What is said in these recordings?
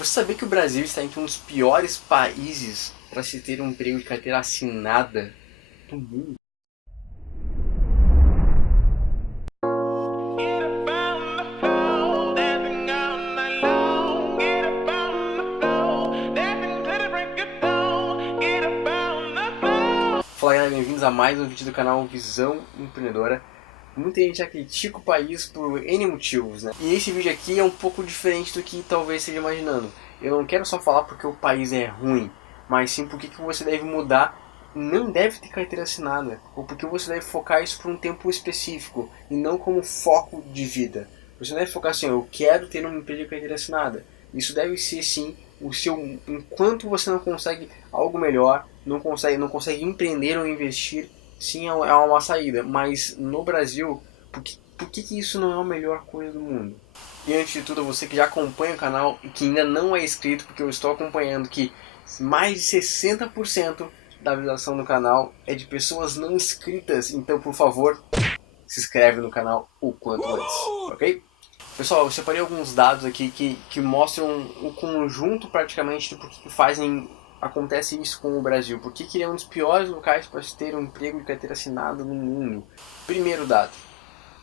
Você sabia que o Brasil está entre um dos piores países para se ter um emprego de carteira assinada do mundo? Fala galera, bem-vindos a mais um vídeo do canal Visão Empreendedora. Muita gente já critica o país por N motivos, né? E esse vídeo aqui é um pouco diferente do que talvez esteja imaginando. Eu não quero só falar porque o país é ruim, mas sim porque que você deve mudar, não deve ter carteira assinada, ou porque você deve focar isso por um tempo específico, e não como foco de vida. Você não deve focar assim, eu quero ter um emprego de carteira assinada. Isso deve ser sim o seu, enquanto você não consegue algo melhor, não consegue empreender ou investir, sim é uma saída. Mas no Brasil, por que isso não é a melhor coisa do mundo? E antes de tudo, você que já acompanha o canal e que ainda não é inscrito, porque eu estou acompanhando que mais de 60% da visualização do canal é de pessoas não inscritas, então por favor, se inscreve no canal o quanto antes, ok? Pessoal, eu separei alguns dados aqui que mostram o conjunto praticamente do porquê que acontece isso com o Brasil. Por que ele é um dos piores locais para se ter um emprego de carteira assinada no mundo. Primeiro dado,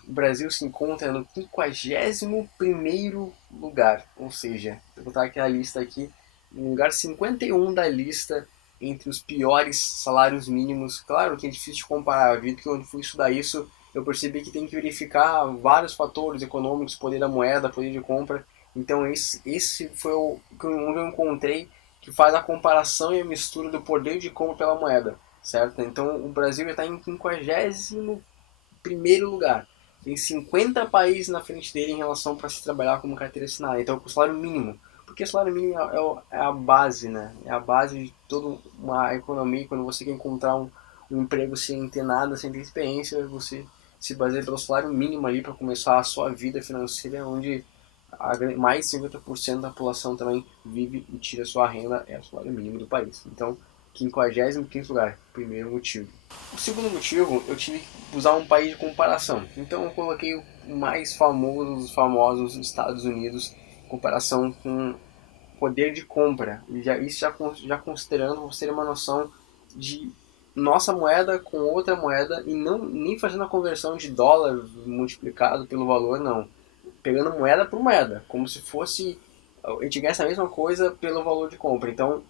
o Brasil se encontra no 51º lugar, ou seja, vou botar aquela lista aqui, no lugar 51 da lista entre os piores salários mínimos. Claro que é difícil de comparar, a vida que eu fui estudar isso, eu percebi que tem que verificar vários fatores econômicos, poder da moeda, poder de compra. Então esse foi onde eu encontrei que faz a comparação e a mistura do poder de compra pela moeda, certo? Então o Brasil está em 51º lugar. Tem 50 países na frente dele em relação para se trabalhar como carteira assinada. Então, com o salário mínimo. Porque o salário mínimo é a base, né? É a base de toda uma economia. Quando você quer encontrar um emprego sem ter nada, sem ter experiência, você se baseia pelo salário mínimo ali para começar a sua vida financeira, onde mais de 50% da população também vive e tira sua renda, é o salário mínimo do país. Então, 55º lugar, primeiro motivo. O segundo motivo, eu tive que usar um país de comparação. Então eu coloquei o mais famoso dos famosos Estados Unidos em comparação com poder de compra. Já considerando você ter uma noção de nossa moeda com outra moeda e não nem fazendo a conversão de dólar multiplicado pelo valor, não. Pegando moeda por moeda, como se fosse a gente ganha essa mesma coisa pelo valor de compra. Então,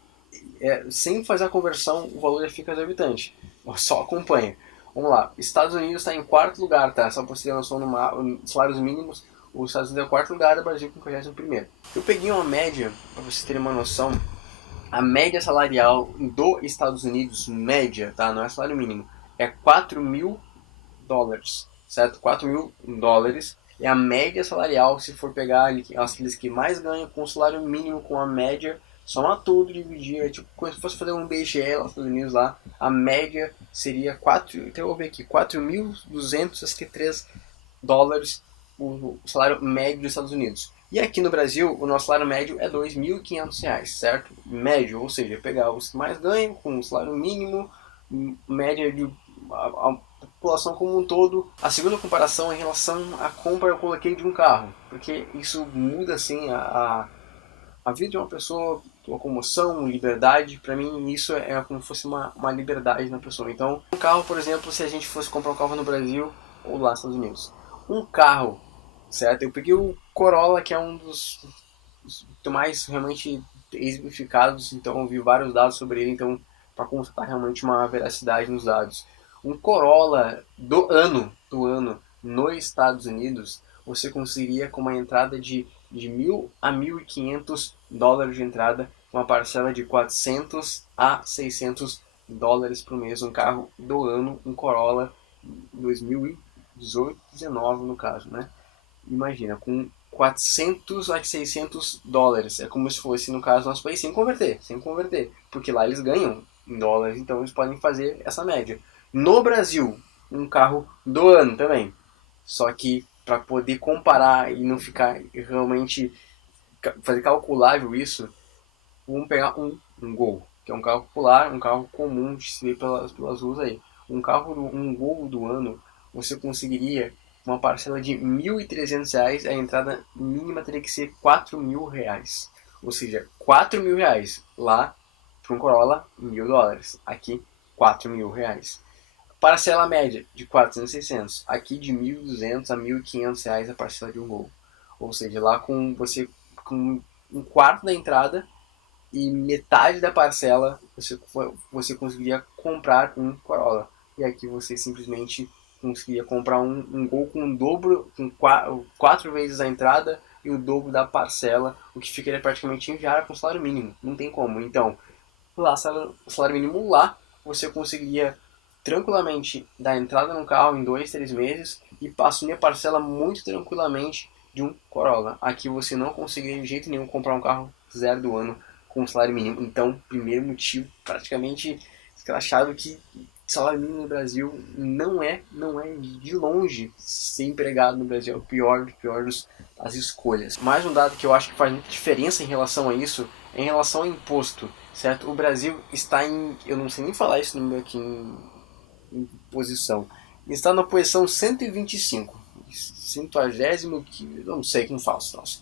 sem fazer a conversão, o valor já fica exorbitante. Só acompanha. Vamos lá. Estados Unidos está em quarto lugar, tá? Só para você ter noção no salários mínimos, os Estados Unidos é o quarto lugar e o Brasil com o primeiro. Eu peguei uma média, para vocês terem uma noção. A média salarial dos Estados Unidos, média, tá? Não é salário mínimo, é 4.000 dólares, certo? 4.000 dólares é a média salarial. Se for pegar aqueles que mais ganham com o salário mínimo, com a média, soma tudo, dividir, é tipo, se fosse fazer um IBGE lá nos Estados Unidos, lá, a média seria 4, então eu vou ver aqui, 4.263 dólares o salário médio dos Estados Unidos. E aqui no Brasil, o nosso salário médio é R$ 2.500, certo? Médio, ou seja, pegar os que mais ganham com o salário mínimo, média de a população como um todo. A segunda comparação é em relação à compra eu coloquei de um carro, porque isso muda assim a vida de uma pessoa, locomoção, liberdade. Para mim isso é como se fosse uma liberdade na pessoa. Então um carro, por exemplo, se a gente fosse comprar um carro no Brasil ou lá nos Estados Unidos, um carro, certo? Eu peguei o Corolla, que é um dos mais realmente exemplificados, então eu vi vários dados sobre ele, então para constatar realmente uma veracidade nos dados. Um Corolla do ano nos Estados Unidos, você conseguiria com uma entrada de 1.000 a 1.500 dólares de entrada, uma parcela de 400 a 600 dólares por mês, um carro do ano, um Corolla 2018, 19 no caso, né? Imagina, com 400 a 600 dólares. É como se fosse, no caso do nosso país, sem converter. Porque lá eles ganham em dólares, então eles podem fazer essa média. No Brasil, um carro do ano também. Só que para poder comparar e não ficar realmente fazer calculável isso, vamos pegar um Gol, que é um carro popular, um carro comum de se ver pelas ruas aí. Um Gol do ano, você conseguiria uma parcela de R$ 1.300, a entrada mínima teria que ser R$ 4.000. Ou seja, 4 mil reais. Lá, para um Corolla, $1.000. Aqui, 4 mil reais. Parcela média de 400 a 600. Aqui de 1.200 a 1.500 reais a parcela de um Gol. Ou seja, lá com você com um quarto da entrada e metade da parcela você conseguiria comprar um Corolla. E aqui você simplesmente conseguiria comprar um Gol com o dobro, com 4 vezes a entrada e o dobro da parcela, o que ficaria praticamente inviável para o salário mínimo. Não tem como. Então, lá, o salário mínimo lá, você conseguiria tranquilamente dar entrada no carro em 2, 3 meses e assumir a parcela muito tranquilamente de um Corolla. Aqui você não conseguiria de jeito nenhum comprar um carro zero do ano com salário mínimo. Então, primeiro motivo praticamente escrachado que salário mínimo no Brasil não é de longe ser empregado no Brasil. É o pior das escolhas. Mais um dado que eu acho que faz muita diferença em relação a isso é em relação ao imposto, certo? O Brasil está eu não sei nem falar isso no meu aqui em posição, está na posição 125, centuagésimo, eu não sei como faço, nossa.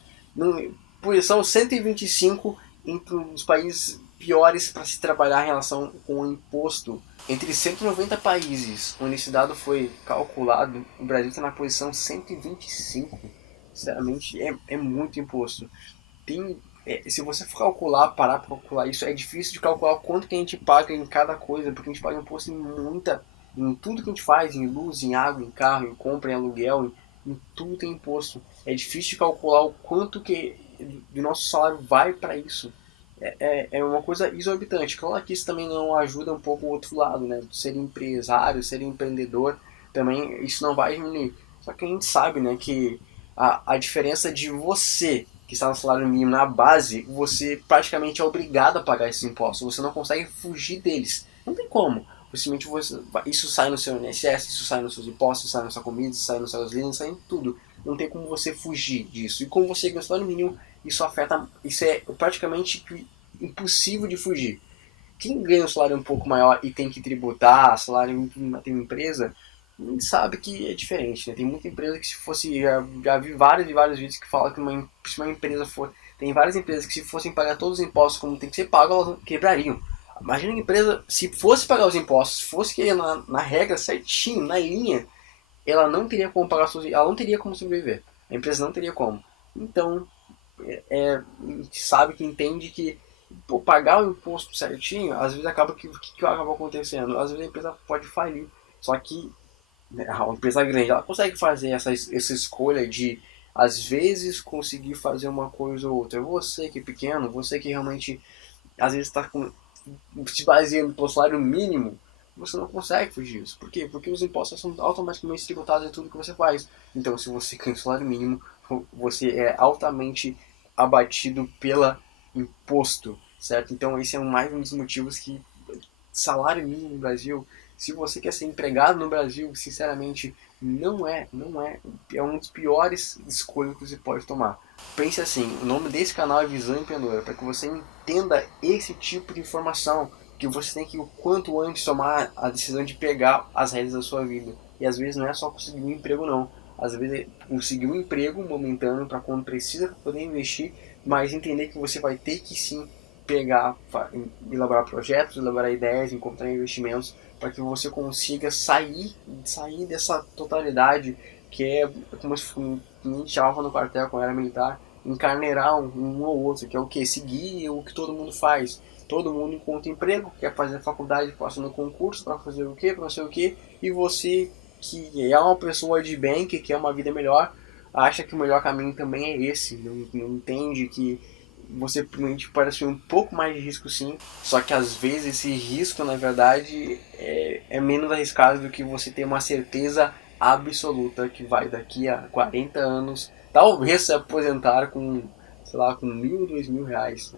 Posição 125 entre os países piores para se trabalhar em relação com o imposto. Entre 190 países onde esse dado foi calculado, o Brasil está na posição 125. Sinceramente, é muito imposto. Se você for parar para calcular isso, é difícil de calcular o quanto que a gente paga em cada coisa, porque a gente paga imposto em tudo que a gente faz, em luz, em água, em carro, em compra, em aluguel, em tudo tem imposto. É difícil de calcular o quanto que do nosso salário vai para isso. É uma coisa exorbitante. Claro que isso também não ajuda um pouco o outro lado, né? Ser empresário, ser empreendedor, também isso não vai diminuir. Só que a gente sabe, né, que a diferença de você que está no salário mínimo na base, você praticamente é obrigado a pagar esses impostos. Você não consegue fugir deles. Não tem como. Simplesmente isso sai no seu INSS, isso sai nos seus impostos, isso sai na sua comida, isso sai nos seus gasolina, sai em tudo. Não tem como você fugir disso. E como você ganha o salário mínimo, isso é praticamente impossível de fugir. Quem ganha um salário um pouco maior e tem que tributar, salário tem uma empresa, sabe que é diferente, né? Tem muita empresa que se fosse, já vi vários e vários vídeos que falam que se uma empresa for, tem várias empresas que se fossem pagar todos os impostos como tem que ser pago, elas quebrariam. Imagina a empresa, se fosse pagar os impostos, se fosse que na regra certinho, na linha, ela não teria como pagar ela não teria como sobreviver. A empresa não teria como. Então, a gente sabe que entende que pagar o imposto certinho, às vezes o que acaba acontecendo? Às vezes a empresa pode falir. Só que a empresa grande, ela consegue fazer essa escolha de, às vezes, conseguir fazer uma coisa ou outra. Você que é pequeno, você que realmente, às vezes, está se baseando no salário mínimo, você não consegue fugir disso. Por quê? Porque os impostos são automaticamente tributados em tudo que você faz. Então, se você ganha o salário mínimo, você é altamente abatido pelo imposto, certo? Então, esse é mais um dos motivos que salário mínimo no Brasil, se você quer ser empregado no Brasil, sinceramente, é um dos piores escolhas que você pode tomar. Pense assim, o nome desse canal é Visão Empreendedora, para que você entenda esse tipo de informação, que você tem que o quanto antes tomar a decisão de pegar as rédeas da sua vida. E às vezes não é só conseguir um emprego não, às vezes é conseguir um emprego momentâneo para quando precisa poder investir, mas entender que você vai ter que sim elaborar projetos, elaborar ideias, encontrar investimentos para que você consiga sair dessa totalidade que é como se a gente chamava no quartel quando era militar, encarneirar um ou outro, que é o que? Seguir o que todo mundo faz. Todo mundo encontra emprego, quer fazer faculdade, passa no concurso para fazer o quê, para não sei o quê, e você que é uma pessoa de bem, que quer uma vida melhor, acha que o melhor caminho também é esse, não entende que você provavelmente pode assumir um pouco mais de risco sim, só que às vezes esse risco na verdade é menos arriscado do que você ter uma certeza absoluta que vai daqui a 40 anos talvez se aposentar com, sei lá, com 1.000, 2.000 reais.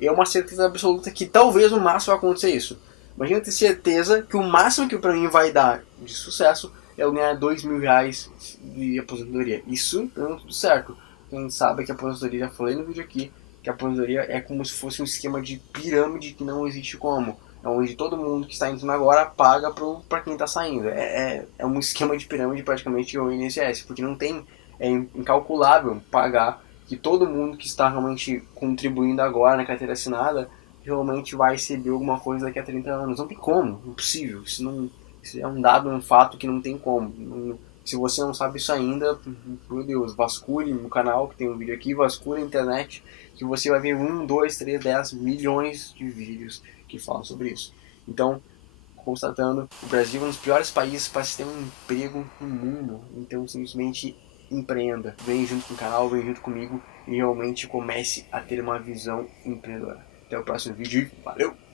É uma certeza absoluta que talvez no máximo vai acontecer isso. Imagina ter certeza que o máximo que para mim vai dar de sucesso é eu ganhar 2.000 reais de aposentadoria. Isso dando tudo certo. Quem sabe que a aposentadoria, já falei no vídeo aqui, que a aposentadoria é como se fosse um esquema de pirâmide que não existe como. É onde todo mundo que está entrando agora paga para quem está saindo. É um esquema de pirâmide praticamente o INSS, porque não tem, é incalculável pagar que todo mundo que está realmente contribuindo agora na carteira assinada realmente vai receber alguma coisa daqui a 30 anos. Não tem como, impossível. Isso é um dado, um fato que não tem como. Se você não sabe isso ainda, meu Deus, vasculhe no canal que tem um vídeo aqui, vasculhe a internet, que você vai ver 1, 2, 3, 10 milhões de vídeos que falam sobre isso. Então, constatando, o Brasil é um dos piores países para se ter um emprego no mundo. Então, simplesmente empreenda. Vem junto com o canal, vem junto comigo e realmente comece a ter uma visão empreendedora. Até o próximo vídeo e valeu!